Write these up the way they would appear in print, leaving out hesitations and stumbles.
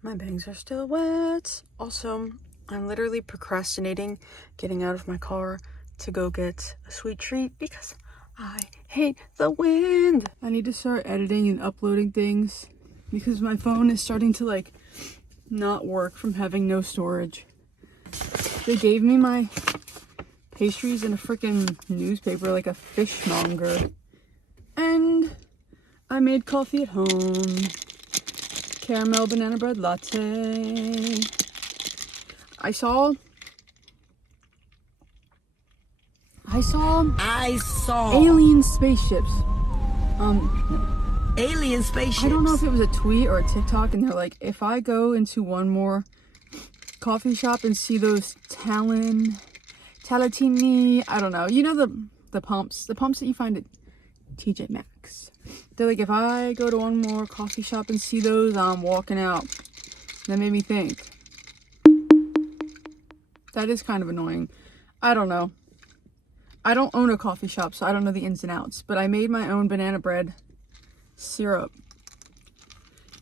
My bangs are still wet. Also, I'm literally procrastinating getting out of my car to go get a sweet treat because I hate the wind. I need to start editing and uploading things because my phone is starting to not work from having no storage. They gave me my pastries in a freaking newspaper like a fishmonger. And I made coffee at home. Caramel banana bread latte. I saw alien spaceships. Alien spaceships. I don't know if it was a tweet or a TikTok, and they're like, if I go into one more coffee shop and see those Talatini, I don't know, you know the pumps that you find at TJ Maxx. They're like, if I go to one more coffee shop and see those, I'm walking out. That made me think. That is kind of annoying. I don't know. I don't own a coffee shop, so I don't know the ins and outs. But I made my own banana bread syrup.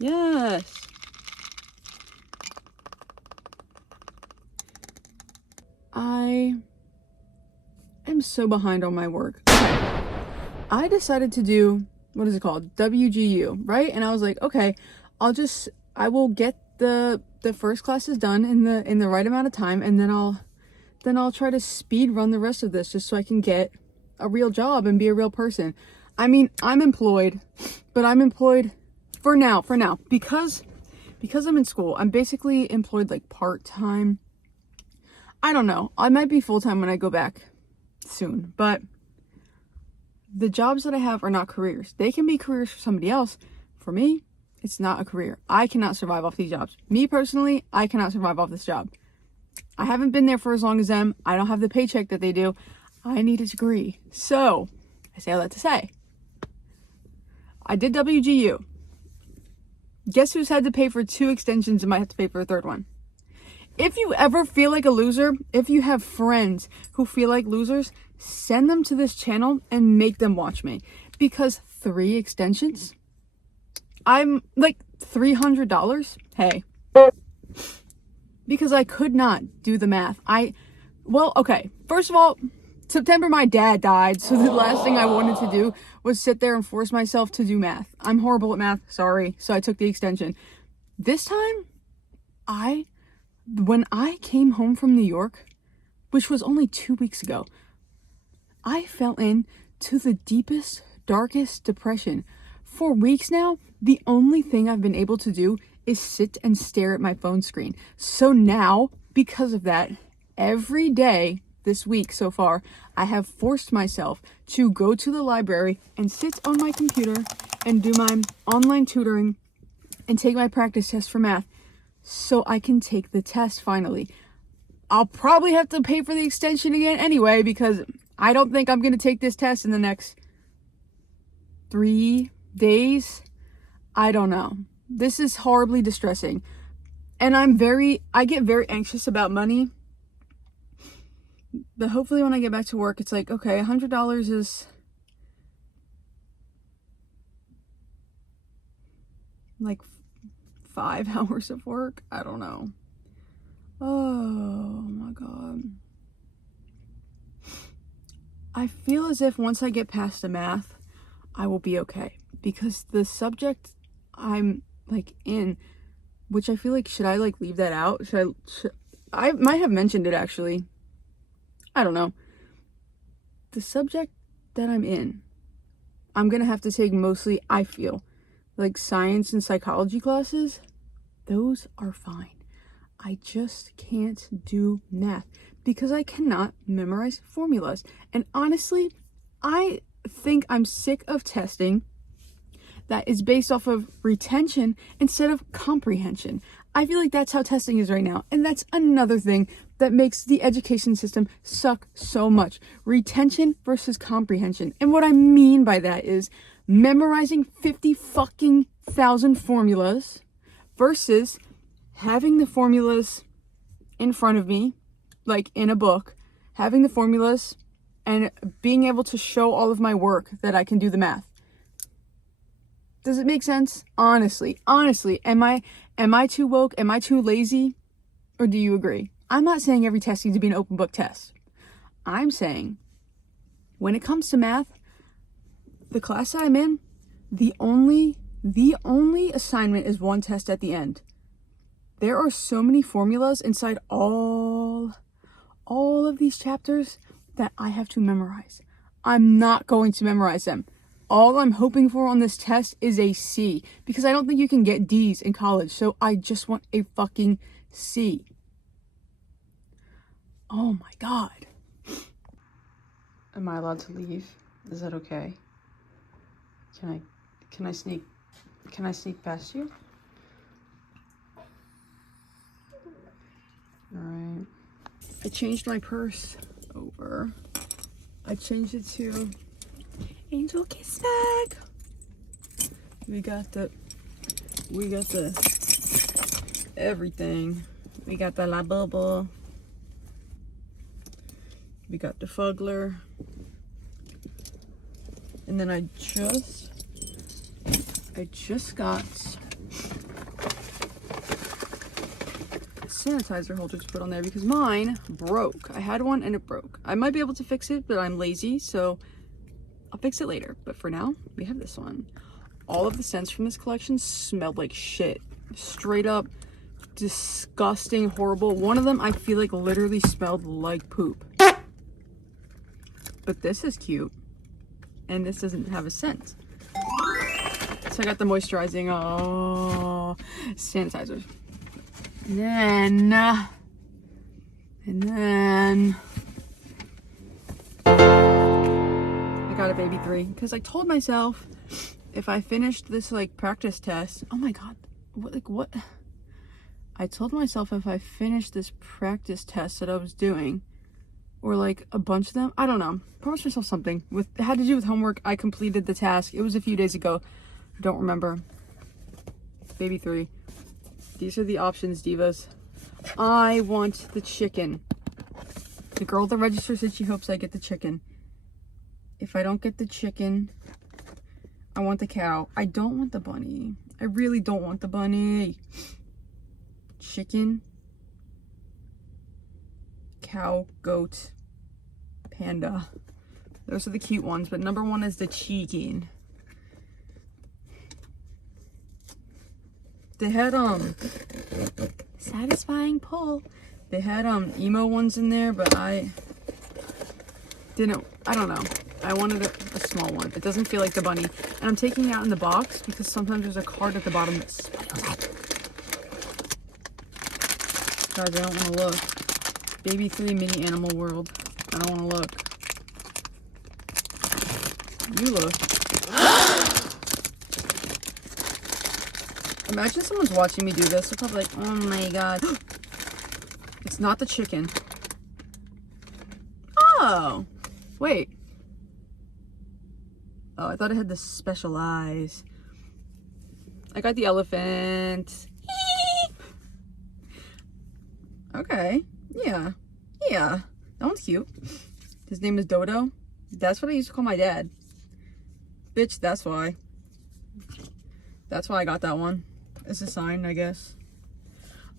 Yes. I am so behind on my work. I decided to do, what is it called? WGU, right? And I was like, okay, I will get the first classes done in the right amount of time, and then I'll try to speed run the rest of this just so I can get a real job and be a real person. I mean, I'm employed, but I'm employed for now because I'm in school. I'm basically employed like part-time. I don't know. I might be full-time when I go back soon, but the jobs that I have are not careers. They can be careers for somebody else. For me, it's not a career. I cannot survive off these jobs. Me personally, I cannot survive off this job. I haven't been there for as long as them. I don't have the paycheck that they do. I need a degree. So, I say all that to say, I did WGU. Guess who's had to pay for 2 extensions and might have to pay for a 3rd one? If you ever feel like a loser, if you have friends who feel like losers, send them to this channel and make them watch me. Because 3 extensions? I'm like $300? Hey. Because I could not do the math. Okay. First of all, September my dad died, so the last thing I wanted to do was sit there and force myself to do math. I'm horrible at math, sorry. So I took the extension. This time, when I came home from New York, which was only 2 weeks ago, I fell into the deepest, darkest depression. For weeks now, the only thing I've been able to do is sit and stare at my phone screen. So now, because of that, every day this week so far, I have forced myself to go to the library and sit on my computer and do my online tutoring and take my practice test for math so I can take the test finally. I'll probably have to pay for the extension again anyway because I don't think I'm going to take this test in the next 3 days. I don't know. This is horribly distressing. And I get very anxious about money. But hopefully when I get back to work, it's like, okay, $100 is like 5 hours of work. I don't know. Oh my God. I feel as if once I get past the math, I will be okay. Because the subject I'm in, which I feel like, should I leave that out? I might have mentioned it actually. I don't know. The subject that I'm in, I'm gonna have to take mostly, I feel, like science and psychology classes. Those are fine. I just can't do math because I cannot memorize formulas. And honestly, I think I'm sick of testing that is based off of retention instead of comprehension. I feel like that's how testing is right now. And that's another thing that makes the education system suck so much. Retention versus comprehension. And what I mean by that is memorizing 50 fucking thousand formulas versus having the formulas in front of me, like in a book, having the formulas and being able to show all of my work that I can do the math. Does it make sense? Honestly, am I Am I too woke? Am I too lazy? Or do you agree? I'm not saying every test needs to be an open book test. I'm saying when it comes to math, the class that I'm in, the only assignment is one test at the end. There are so many formulas inside all of these chapters that I have to memorize. I'm not going to memorize them. All I'm hoping for on this test is a C, because I don't think you can get D's in college, so I just want a fucking C. Oh my God. Am I allowed to leave? Is that okay? Can I sneak past you? Alright. I changed my purse over. I changed it to Angel Kiss Bag. We got the everything. We got the La Bubble. We got the Fuggler. And then I just got sanitizer holder to put on there because mine broke. I had one and it broke. I might be able to fix it, but I'm lazy, so I'll fix it later. But for now, we have this one. All of the scents from this collection smelled like shit. Straight up disgusting, horrible. One of them I feel like literally smelled like poop. But this is cute. And this doesn't have a scent. So I got the moisturizing sanitizers. And then I got a baby 3 because I told myself if I finished this like practice test, oh my God, what? I told myself if I finished this practice test that I was doing, or like a bunch of them, I don't know, promised myself something it had to do with homework. I completed the task. It was a few days ago. I don't remember. Baby 3. These are the options, divas. I want the chicken. The girl at the register said she hopes I get the chicken. If I don't get the chicken, I want the cow. I don't want the bunny. I really don't want the bunny. Chicken, cow, goat, panda. Those are the cute ones, but number 1 is the chicken. They had satisfying pull. They had emo ones in there, but I don't know. I wanted a small one. It doesn't feel like the bunny. And I'm taking it out in the box because sometimes there's a card at the bottom that spoils it. Guys, I don't want to look. Baby 3 mini animal world. I don't want to look. You look. Imagine someone's watching me do this. They're probably like, oh my God. It's not the chicken. Oh, wait. Oh, I thought it had the special eyes. I got the elephant. Okay. Yeah. That one's cute. His name is Dodo. That's what I used to call my dad. Bitch, that's why. That's why I got that one. It's a sign, I guess.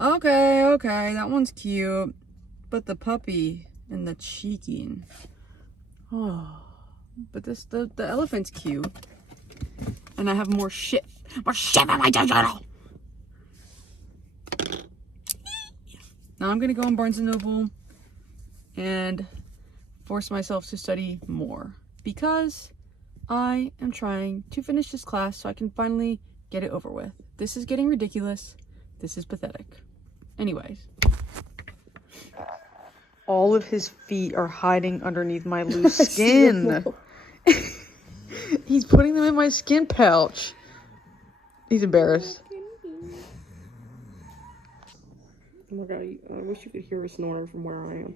Okay, that one's cute. But the puppy and the chicken. Oh, but the elephant's cute. And I have more shit. More shit on my journal. Now I'm gonna go on Barnes & Noble and force myself to study more because I am trying to finish this class so I can finally get it over with. This is getting ridiculous. This is pathetic. Anyways. All of his feet are hiding underneath my loose skin. He's putting them in my skin pouch. He's embarrassed. Oh my God, I wish you could hear a snore from where I am.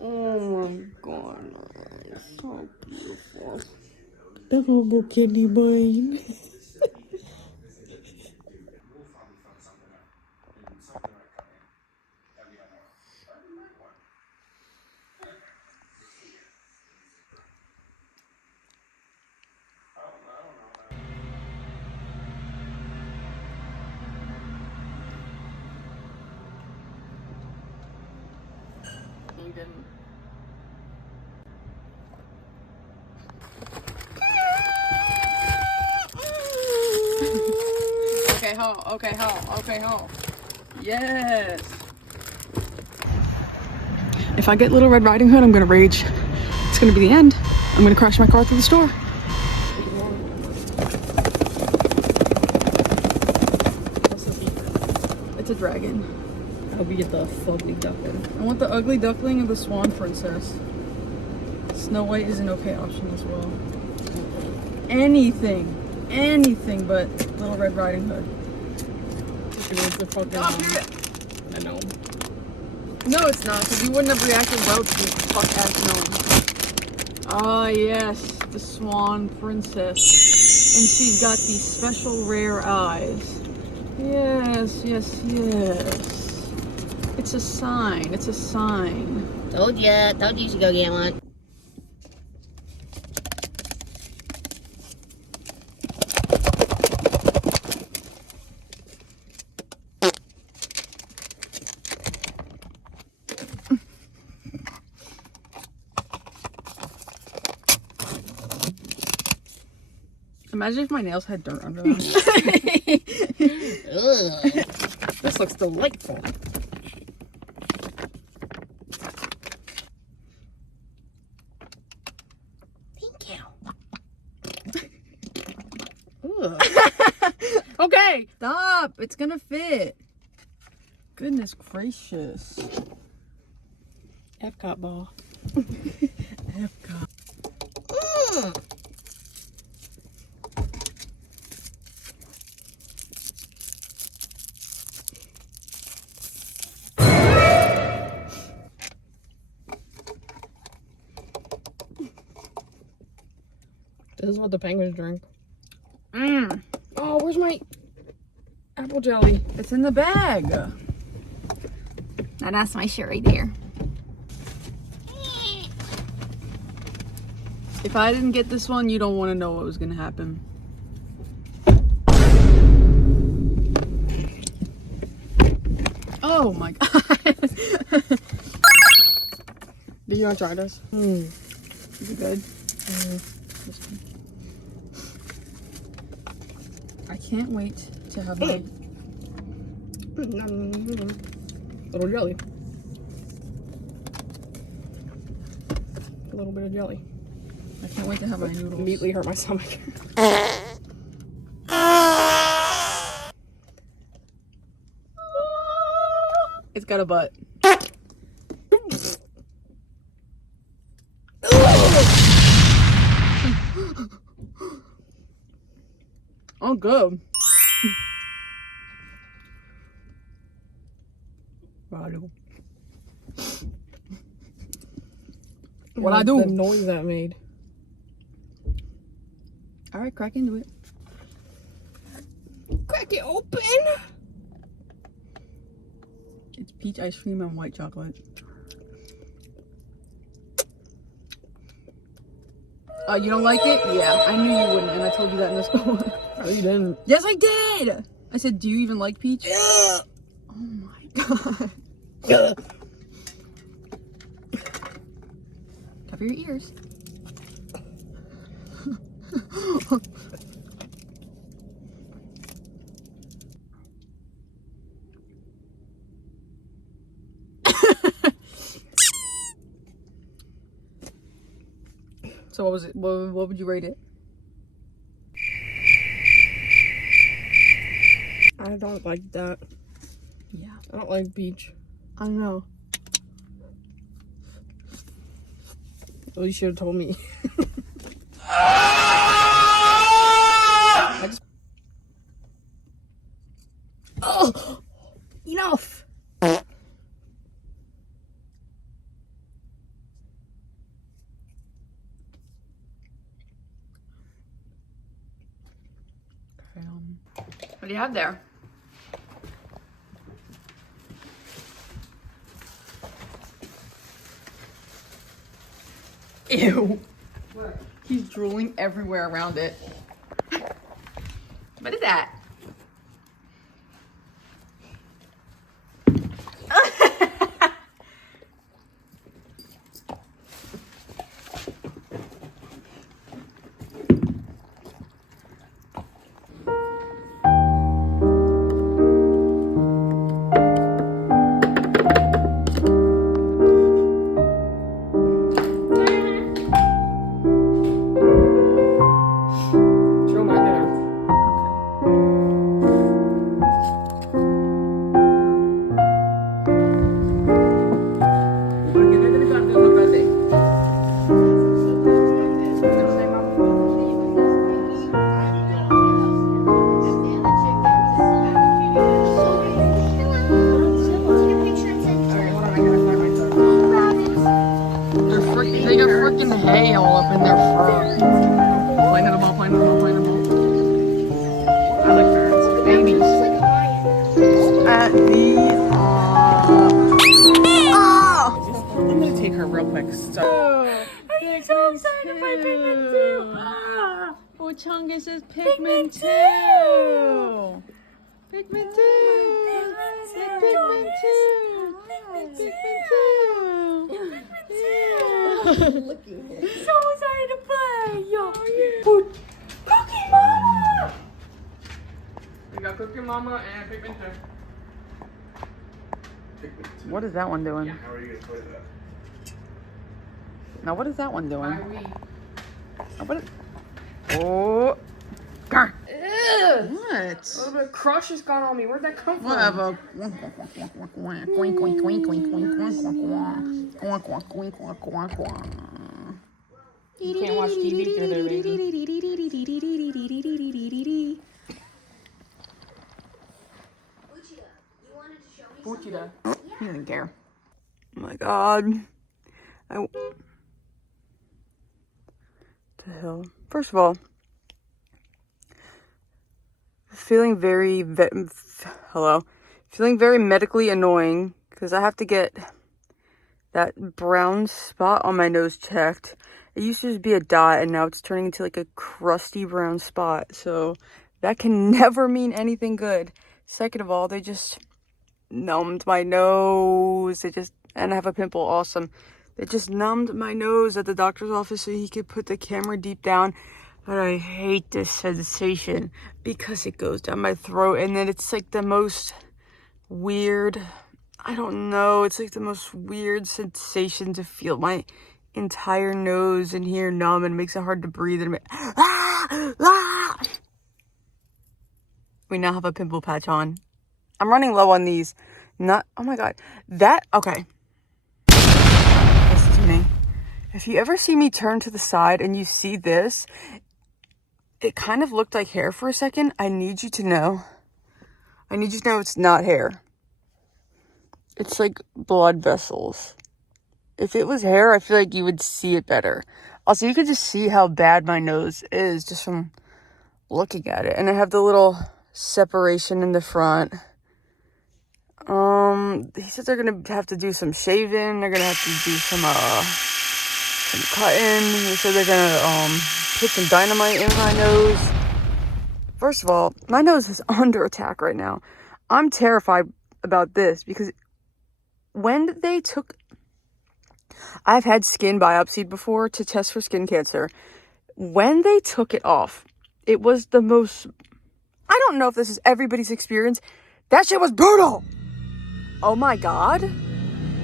Oh my God, it's so beautiful. The humble kidney mine. he didn't. Okay, ho. Okay, ho. Okay, ho. Yes. If I get Little Red Riding Hood, I'm gonna rage. It's gonna be the end. I'm gonna crash my car through the store. What's the secret? It's a dragon. I hope you get the ugly duckling. I want the ugly duckling and the swan princess. Snow White is an okay option as well. Anything but Little Red Riding Hood. The fucking, I know. No, it's not, because you wouldn't have reacted well to the fuck ass gnome. Ah, yes, the swan princess. And she's got these special rare eyes. Yes, yes, yes. It's a sign. It's a sign. Told you should go get one. Imagine if my nails had dirt under them. This looks delightful. Thank you. Okay, stop. It's gonna fit. Goodness gracious. Epcot ball. Epcot. This is what the penguins drink. Mmm. Oh, where's my apple jelly? It's in the bag. Now that's my shirt right there. If I didn't get this one, you don't want to know what was gonna happen. Oh my god. Did you want to try this? Is it good? I can't wait to have my... Little jelly. A little bit of jelly. I can't wait to have my noodles. Immediately hurt my stomach. It's got a butt. Oh, good. What I do? The noise that made. All right, crack into it. Crack it open. It's peach ice cream and white chocolate. You don't like it? Yeah, I knew you wouldn't, and I told you that in the store. Oh, you didn't. Yes, I did. I said, "Do you even like peach?" Yeah. Oh my god. Yeah. Cover your ears. So what was it? What would you rate it? I don't like that. Yeah, I don't like peach. I know. Well, you should have told me. Oh, enough. Okay, what do you have there? Ew. What? He's drooling everywhere around it. What is that? hay all up in their fur. Playing in the ball, playing in the ball, playing in the ball. I like birds. Babies. At the I'm gonna take her real quick. So. Are you so excited to play Pikmin 2? Oh, Chungus is Pikmin 2. Pikmin 2. Pikmin 2. So excited to play. Yo. Cookie Mama. We got Cookie Mama and Pikmin 2. What is that one doing? How are you gonna play that? Now, what is that one doing? Why we? Oh, what? Oh. Grr. Ew. What? A little bit of crush has gone on me. Where'd that come from? Whatever. You can't watch TV through there, baby. Buchida. He doesn't care. Oh my god. The hell? First of all, feeling very medically annoying because I have to get that brown spot on my nose checked. It used to just be a dot and now it's turning into like a crusty brown spot. So that can never mean anything good. Second of all, they just numbed my nose. And I have a pimple. Awesome. They just numbed my nose at the doctor's office so he could put the camera deep down. But I hate this sensation because it goes down my throat and then it's like the most weird, I don't know, it's like the most weird sensation to feel my entire nose and here numb and it makes it hard to breathe and we now have a pimple patch on. I'm running low on these. Not, oh my god. Okay. Listen to me. If you ever see me turn to the side and you see this, it kind of looked like hair for a second. I need you to know it's not hair. It's like blood vessels. If it was hair, I feel like you would see it better. Also, you could just see how bad my nose is just from looking at it. And I have the little separation in the front. He said they're gonna have to do some shaving. They're gonna have to do some cutting. He said they're gonna put some dynamite in my nose. First of all, my nose is under attack right now. I'm terrified about this because when they took, I've had skin biopsied before to test for skin cancer. When they took it off, it was the most, I don't know if this is everybody's experience. That shit was brutal. Oh my god.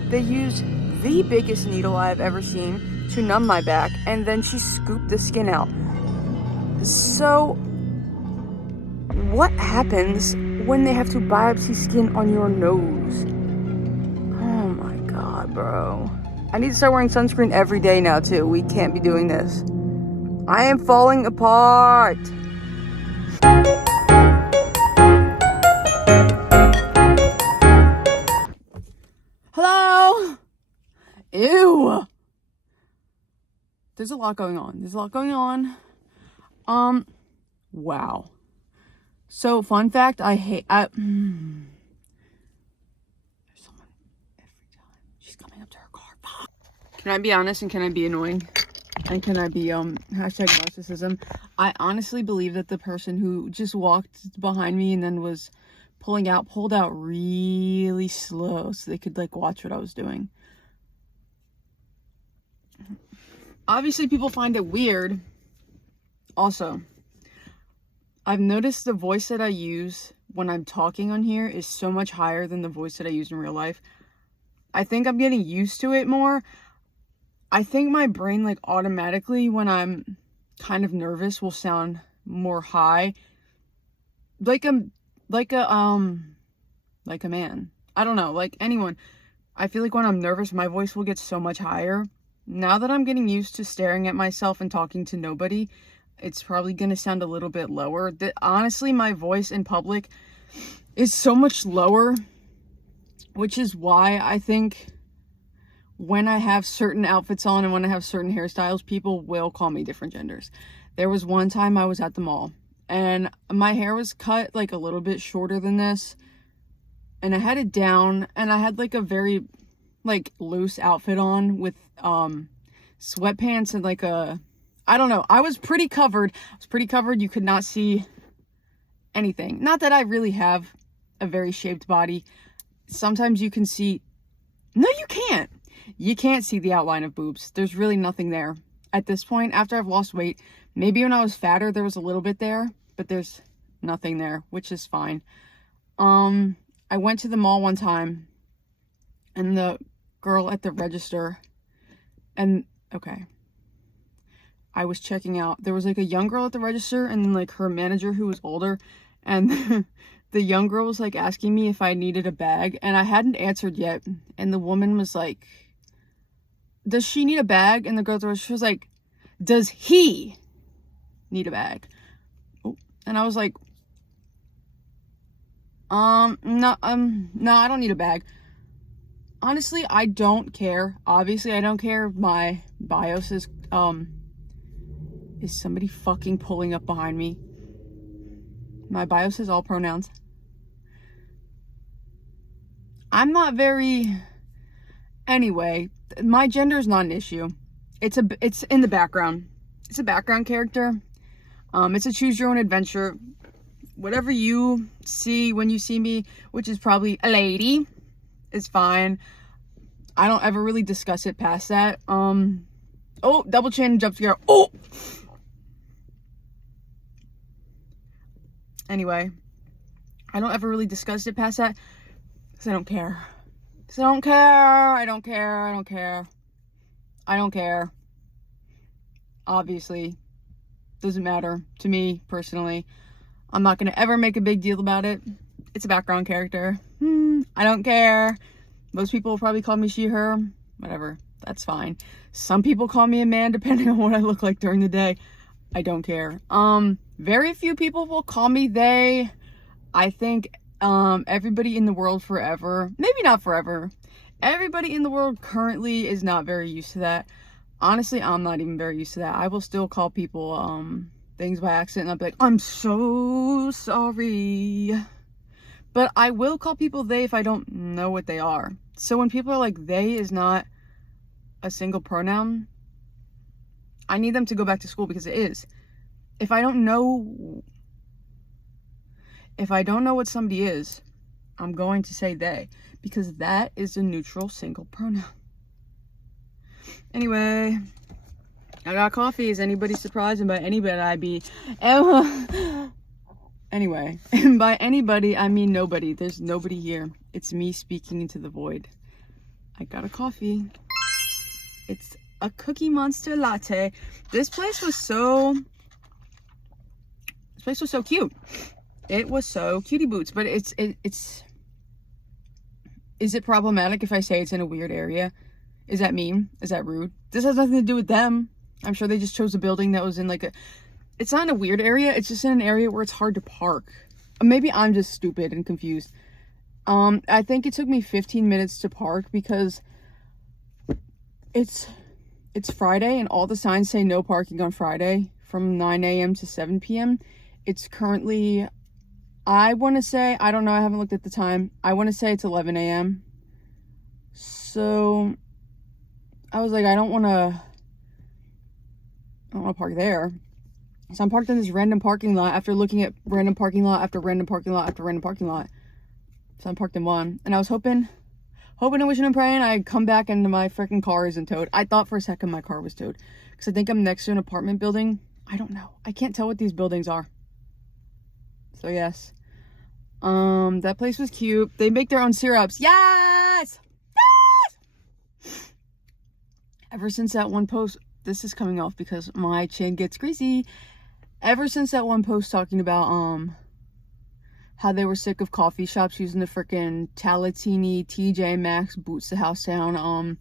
They used the biggest needle I've ever seen to numb my back, and then she scooped the skin out. So, what happens when they have to biopsy skin on your nose? Oh my god, bro. I need to start wearing sunscreen every day now, too. We can't be doing this. I am falling apart. Hello? Ew. There's a lot going on. Wow. So, fun fact, there's someone every time. She's coming up to her car. Can I be honest and can I be annoying? And can I be, hashtag narcissism? I honestly believe that the person who just walked behind me and then was pulled out really slow so they could, like, watch what I was doing. Obviously, people find it weird. Also, I've noticed the voice that I use when I'm talking on here is so much higher than the voice that I use in real life. I think I'm getting used to it more. I think my brain, like, automatically, when I'm kind of nervous, will sound more high. Like a man. I don't know, like anyone. I feel like when I'm nervous, my voice will get so much higher. Now that I'm getting used to staring at myself and talking to nobody, it's probably going to sound a little bit lower. Honestly, my voice in public is so much lower, which is why I think when I have certain outfits on and when I have certain hairstyles, people will call me different genders. There was one time I was at the mall and my hair was cut like a little bit shorter than this, and I had it down, and I had like a very like loose outfit on with sweatpants and like I don't know, I was pretty covered. You could not see anything. Not that I really have a very shaped body. Sometimes you can see, no, you can't. You can't see the outline of boobs. There's really nothing there. At this point, after I've lost weight, maybe when I was fatter, there was a little bit there, but there's nothing there, which is fine. I went to the mall one time, and the girl at the register, and, okay, I was checking out. There was, like, a young girl at the register, and then, like, her manager who was older, and the young girl was, like, asking me if I needed a bag, and I hadn't answered yet, and the woman was like, does she need a bag? And the girl was like, does he need a bag? Oh, and I was like, no, I don't need a bag. Honestly, I don't care. Obviously, I don't care if my BIOS is somebody fucking pulling up behind me? My BIOS is all pronouns. I'm not very... Anyway, my gender is not an issue. It's in the background. It's a background character. It's a choose your own adventure. Whatever you see when you see me, which is probably a lady, is fine. I don't ever really discuss it past that. Oh, double chin, jump scare. Oh! Anyway, I don't ever really discuss it past that because I don't care. I don't care. Obviously, doesn't matter to me personally. I'm not gonna ever make a big deal about it. It's a background character. I don't care. Most people will probably call me she, her, whatever. That's fine. Some people call me a man depending on what I look like during the day. I don't care. Very few people will call me they. I think everybody in the world forever, maybe not forever, everybody in the world currently is not very used to that. Honestly, I'm not even very used to that. I will still call people things by accident, and I'll be like, I'm so sorry. But I will call people they if I don't know what they are. So when people are like, they is not a single pronoun, I need them to go back to school because it is. If I don't know what somebody is, I'm going to say they, because that is a neutral single pronoun. Anyway, I got coffee. Is anybody surprised? And by anybody, I be... Anyway, and by anybody, I mean nobody. There's nobody here. It's me speaking into the void. I got a coffee. It's a Cookie Monster latte. This place was so cute. It was so cutie boots, but it's is it problematic if I say it's in a weird area? Is that mean? Is that rude? This has nothing to do with them. I'm sure they just chose a building that was in like it's not in a weird area, it's just in an area where it's hard to park. Maybe I'm just stupid and confused. I think it took me 15 minutes to park because it's Friday and all the signs say no parking on Friday from 9 a.m. to 7 p.m. It's currently, I want to say, I don't know, I haven't looked at the time. I want to say it's 11 a.m. So I was like, I don't want to park there. So I'm parked in this random parking lot after looking at random parking lot after random parking lot after random parking lot. So I'm parked in one. And I was hoping and wishing and praying I'd come back and my freaking car isn't towed. I thought for a second my car was towed. Because I think I'm next to an apartment building. I don't know. I can't tell what these buildings are. So yes. That place was cute. They make their own syrups. Yes! Yes! Ever since that one post, this is coming off because my chin gets greasy. Ever since that one post talking about how they were sick of coffee shops using the freaking Talatini, TJ Maxx, Boots to Housetown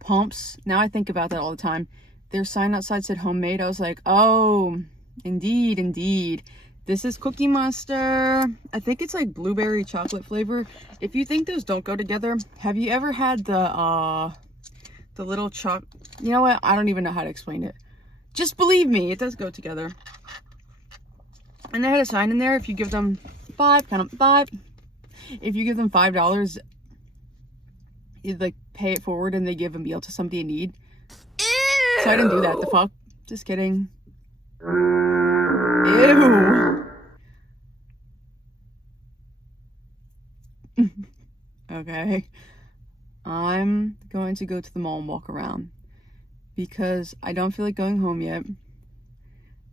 pumps. Now I think about that all the time. Their sign outside said homemade. I was like, oh, indeed. This is Cookie Monster. I think it's like blueberry chocolate flavor. If you think those don't go together, have you ever had the the little chalk. You know what? I don't even know how to explain it. Just believe me, it does go together. And they had a sign in there, if you give them five, if you give them $5, you like pay it forward and they give a meal to somebody in need. Ew. So I didn't do that, the fuck? Just kidding. Ew. Okay. I'm going to go to the mall and walk around because I don't feel like going home yet.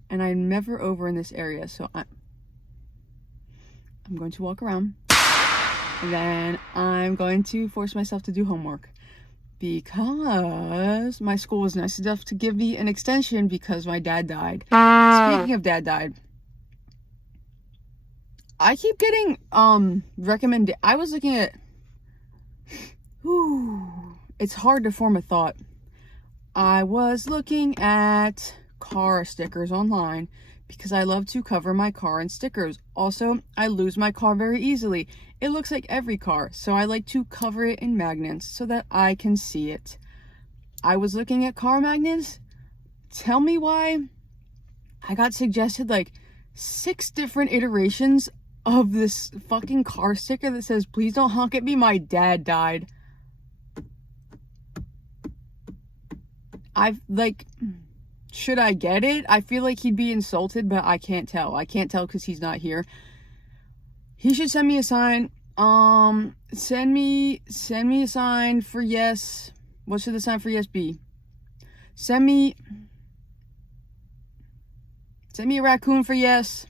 And I'm never over in this area, so I'm going to walk around. And then I'm going to force myself to do homework because my school was nice enough to give me an extension because my dad died. Speaking of dad died, I keep getting recommended. I was looking at it's hard to form a thought. I was looking at car stickers online because I love to cover my car in stickers. Also, I lose my car very easily. It looks like every car, so I like to cover it in magnets so that I can see it. I was looking at car magnets. Tell me why I got suggested like 6 different iterations of this fucking car sticker that says, "Please don't honk at me, my dad died." Should I get it? I feel like he'd be insulted, but I can't tell. I can't tell because he's not here. He should send me a sign. Send me a sign for yes. What should the sign for yes be? Send me a raccoon for yes.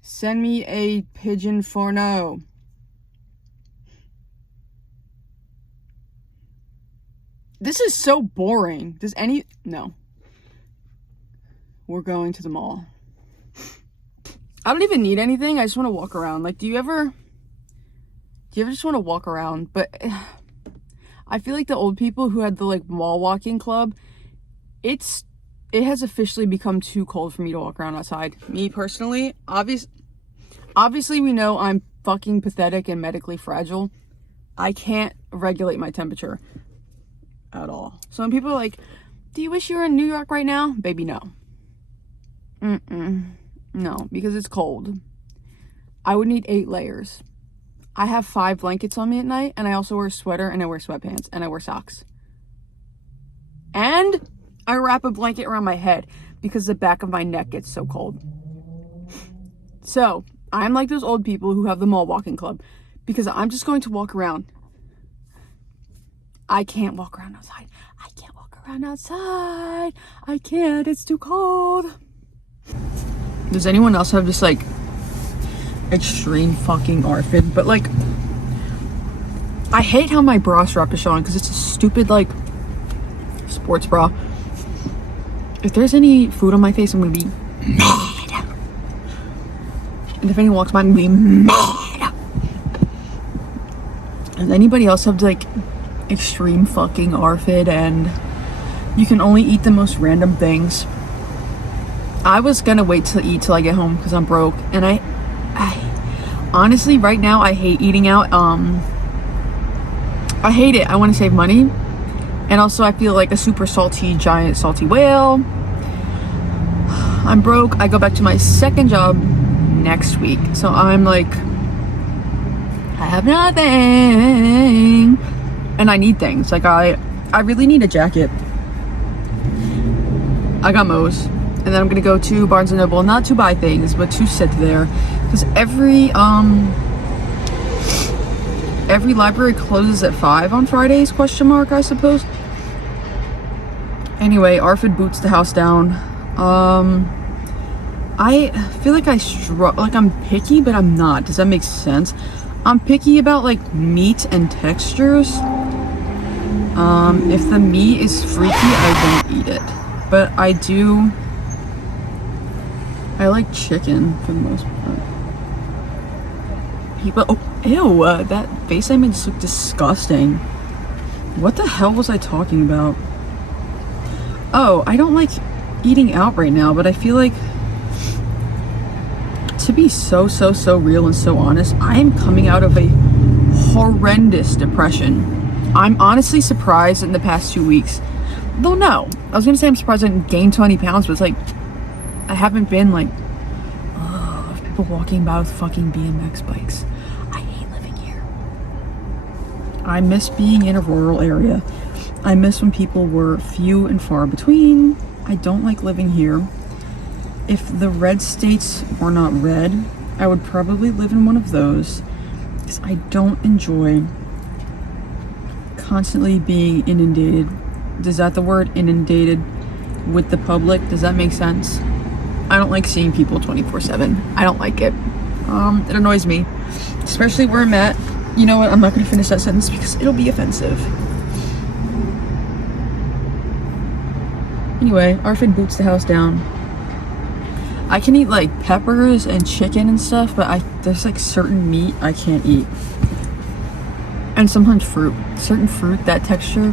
Send me a pigeon for no. This is so boring. No. We're going to the mall. I don't even need anything. I just want to walk around. Like, do you ever just want to walk around? But I feel like the old people who had the like mall walking club, it has officially become too cold for me to walk around outside. Me personally, obviously we know I'm fucking pathetic and medically fragile. I can't regulate my temperature at all. So when people are like, "Do you wish you were in New York right now?" Baby, no. No, because it's cold. I would need 8 layers. I have 5 blankets on me at night, and I also wear a sweater, and I wear sweatpants, and I wear socks. And I wrap a blanket around my head because the back of my neck gets so cold. So, I'm like those old people who have the mall walking club because I'm just going to walk around. I can't walk around outside. I can't. It's too cold. Does anyone else have just like extreme fucking ARFID? But like, I hate how my bra strap is showing because it's a stupid like sports bra. If there's any food on my face, I'm gonna be mad. And if anyone walks by, I'm gonna be mad. Does anybody else have like extreme fucking ARFID and you can only eat the most random things? I was gonna wait to eat till I get home because I'm broke, and I honestly right now I hate eating out. I hate it. I want to save money, and also I feel like a super giant salty whale. I'm broke. I go back to my second job next week, so I'm like, I have nothing, and I need things. Like I really need a jacket. I got Moe's. And then I'm gonna go to Barnes & Noble, not to buy things, but to sit there. Because every library closes at 5 on Fridays, I suppose. Anyway, ARFID boots the house down. I feel like I'm picky, but I'm not. Does that make sense? I'm picky about like meat and textures. If the meat is freaky, I won't eat it. But I like chicken for the most part. That face I made just looked disgusting. What the hell was I talking about? Oh, I don't like eating out right now, but I feel like, to be so real and so honest, I am coming out of a horrendous depression. I'm honestly surprised in the past 2 weeks. Though no, I was gonna say I'm surprised I didn't gain 20 pounds, but it's like I haven't been like people walking by with fucking BMX bikes. I hate living here. I miss being in a rural area. I miss when people were few and far between. I don't like living here. If the red states were not red, I would probably live in one of those, because I don't enjoy constantly being inundated. Is that the word? Inundated with the public? Does that make sense? I don't like seeing people 24/7. I don't like it. It annoys me, especially where I'm at. You know what? I'm not going to finish that sentence because it'll be offensive. Anyway, Arfin boots the house down. I can eat like peppers and chicken and stuff, but there's like certain meat I can't eat. And sometimes fruit. Certain fruit, that texture.